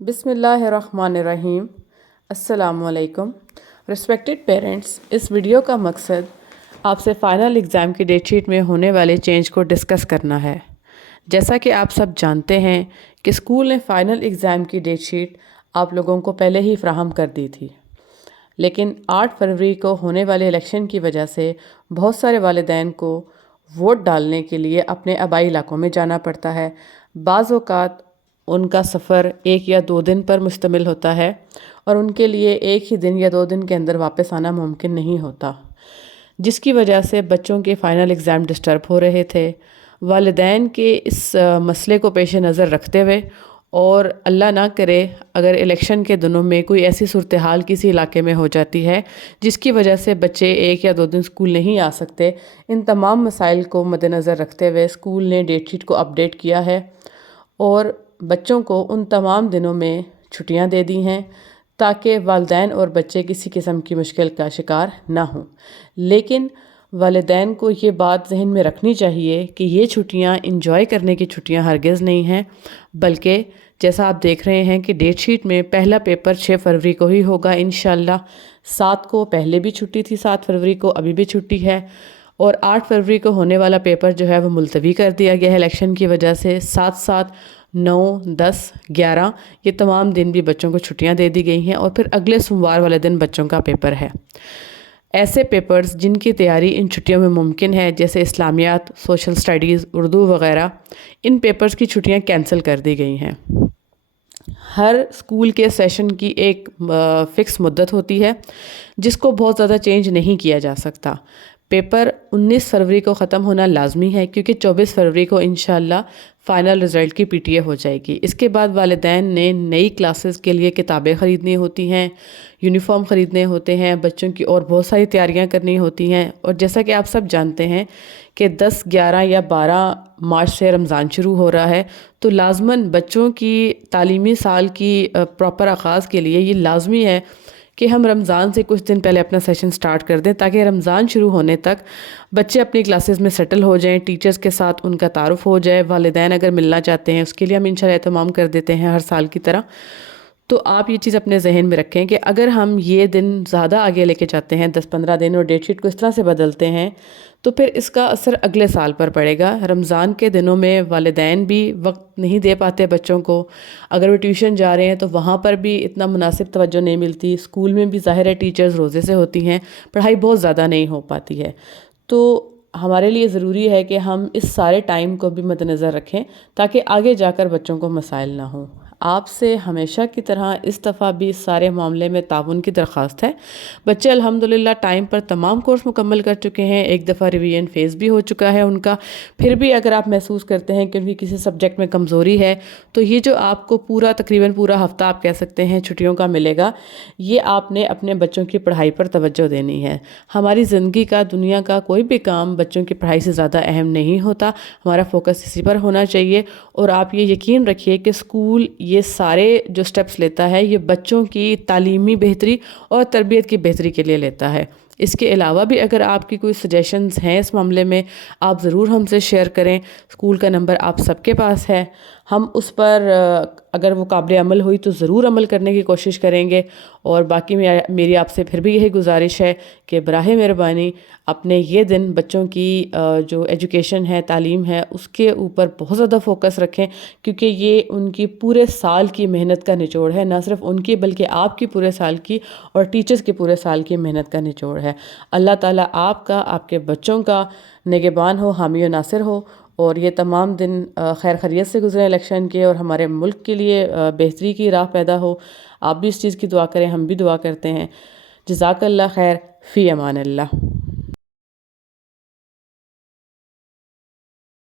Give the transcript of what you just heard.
بسم اللہ الرحمن الرحیم۔ السلام علیکم ریسپیکٹڈ پیرنٹس، اس ویڈیو کا مقصد آپ سے فائنل ایگزام کی ڈیٹ شیٹ میں ہونے والے چینج کو ڈسکس کرنا ہے۔ جیسا کہ آپ سب جانتے ہیں کہ اسکول نے فائنل ایگزام کی ڈیٹ شیٹ آپ لوگوں کو پہلے ہی فراہم کر دی تھی، لیکن 8 فروری کو ہونے والے الیکشن کی وجہ سے بہت سارے والدین کو ووٹ ڈالنے کے لیے اپنے آبائی علاقوں میں جانا پڑتا ہے۔ بعض اوقات ان کا سفر 1 یا 2 دن پر مشتمل ہوتا ہے اور ان کے لیے 1 ہی دن یا 2 دن کے اندر واپس آنا ممکن نہیں ہوتا، جس کی وجہ سے بچوں کے فائنل ایگزام ڈسٹرب ہو رہے تھے۔ والدین کے اس مسئلے کو پیش نظر رکھتے ہوئے اور اللہ نہ کرے اگر الیکشن کے دنوں میں کوئی ایسی صورتحال کسی علاقے میں ہو جاتی ہے جس کی وجہ سے بچے 1 یا 2 دن اسکول نہیں آ سکتے، ان تمام مسائل کو مد نظر رکھتے ہوئے اسکول نے ڈیٹ شیٹ کو اپڈیٹ کیا ہے اور بچوں کو ان تمام دنوں میں چھٹیاں دے دی ہیں تاکہ والدین اور بچے کسی قسم کی مشکل کا شکار نہ ہوں۔ لیکن والدین کو یہ بات ذہن میں رکھنی چاہیے کہ یہ چھٹیاں انجوائے کرنے کی چھٹیاں ہرگز نہیں ہیں، بلکہ جیسا آپ دیکھ رہے ہیں کہ ڈیٹ شیٹ میں پہلا پیپر 6 فروری کو ہی ہوگا انشاءاللہ۔ 7 کو پہلے بھی چھٹی تھی، 7 فروری کو ابھی بھی چھٹی ہے، اور 8 فروری کو ہونے والا پیپر جو ہے وہ ملتوی کر دیا گیا ہے الیکشن کی وجہ سے۔ 7، 9، 10، 11 یہ تمام دن بھی بچوں کو چھٹیاں دے دی گئی ہیں، اور پھر اگلے سوموار والے دن بچوں کا پیپر ہے۔ ایسے پیپرز جن کی تیاری ان چھٹیوں میں ممکن ہے، جیسے اسلامیات، سوشل اسٹڈیز، اردو وغیرہ، ان پیپرز کی چھٹیاں کینسل کر دی گئی ہیں۔ ہر اسکول کے سیشن کی ایک فکس مدت ہوتی ہے جس کو بہت زیادہ چینج نہیں کیا جا سکتا۔ پیپر 19 فروری کو ختم ہونا لازمی ہے کیونکہ 24 فروری کو انشاءاللہ فائنل رزلٹ کی پی ٹی اے ہو جائے گی۔ اس کے بعد والدین نے نئی کلاسز کے لیے کتابیں خریدنی ہوتی ہیں، یونیفارم خریدنے ہوتے ہیں، بچوں کی اور بہت ساری تیاریاں کرنی ہوتی ہیں، اور جیسا کہ آپ سب جانتے ہیں کہ 10، 11 یا 12 مارچ سے رمضان شروع ہو رہا ہے، تو لازماً بچوں کی تعلیمی سال کی پراپر آغاز کے لیے یہ لازمی ہے کہ ہم رمضان سے کچھ دن پہلے اپنا سیشن سٹارٹ کر دیں تاکہ رمضان شروع ہونے تک بچے اپنی کلاسز میں سیٹل ہو جائیں، ٹیچرز کے ساتھ ان کا تعارف ہو جائے۔ والدین اگر ملنا چاہتے ہیں اس کے لیے ہم انشاءاللہ اہتمام کر دیتے ہیں ہر سال کی طرح۔ تو آپ یہ چیز اپنے ذہن میں رکھیں کہ اگر ہم یہ دن زیادہ آگے لے کے جاتے ہیں، 10-15 دن، اور ڈیٹ شیٹ کو اس طرح سے بدلتے ہیں تو پھر اس کا اثر اگلے سال پر پڑے گا۔ رمضان کے دنوں میں والدین بھی وقت نہیں دے پاتے بچوں کو، اگر وہ ٹیوشن جا رہے ہیں تو وہاں پر بھی اتنا مناسب توجہ نہیں ملتی، اسکول میں بھی ظاہر ہے ٹیچرز روزے سے ہوتی ہیں، پڑھائی بہت زیادہ نہیں ہو پاتی ہے۔ تو ہمارے لیے ضروری ہے کہ ہم اس سارے ٹائم کو بھی مد نظر رکھیں تاکہ آگے جا کر بچوں کو مسائل نہ ہوں۔ آپ سے ہمیشہ کی طرح اس دفعہ بھی اس سارے معاملے میں تعاون کی درخواست ہے۔ بچے الحمدللہ ٹائم پر تمام کورس مکمل کر چکے ہیں، ایک دفعہ ریویژن فیز بھی ہو چکا ہے ان کا۔ پھر بھی اگر آپ محسوس کرتے ہیں کہ ان کی کسی سبجیکٹ میں کمزوری ہے تو یہ جو آپ کو تقریباً پورا ہفتہ آپ کہہ سکتے ہیں چھٹیوں کا ملے گا، یہ آپ نے اپنے بچوں کی پڑھائی پر توجہ دینی ہے۔ ہماری زندگی کا، دنیا کا کوئی بھی کام بچوں کی پڑھائی سے زیادہ اہم نہیں ہوتا، ہمارا فوکس اسی پر ہونا چاہیے۔ اور آپ یہ یقین رکھیے کہ اسکول یہ سارے جو سٹیپس لیتا ہے یہ بچوں کی تعلیمی بہتری اور تربیت کی بہتری کے لیے لیتا ہے۔ اس کے علاوہ بھی اگر آپ کی کوئی سجیشنز ہیں اس معاملے میں، آپ ضرور ہم سے شیئر کریں۔ اسکول کا نمبر آپ سب کے پاس ہے، ہم اس پر اگر وہ قابل عمل ہوئی تو ضرور عمل کرنے کی کوشش کریں گے۔ اور باقی میری آپ سے پھر بھی یہی گزارش ہے کہ براہ مہربانی اپنے یہ دن بچوں کی جو ایجوکیشن ہے، تعلیم ہے، اس کے اوپر بہت زیادہ فوکس رکھیں، کیونکہ یہ ان کی پورے سال کی محنت کا نچوڑ ہے، نہ صرف ان کی بلکہ آپ کی پورے سال کی اور ٹیچرز کی پورے سال کی محنت کا نچوڑ ہے۔ اللہ تعالیٰ آپ کا، آپ کے بچوں کا نگہبان ہو، حامی و ناصر ہو، اور یہ تمام دن خیر خیریت سے گزرے الیکشن کے، اور ہمارے ملک کے لیے بہتری کی راہ پیدا ہو۔ آپ بھی اس چیز کی دعا کریں، ہم بھی دعا کرتے ہیں۔ جزاک اللہ خیر، فی امان اللہ۔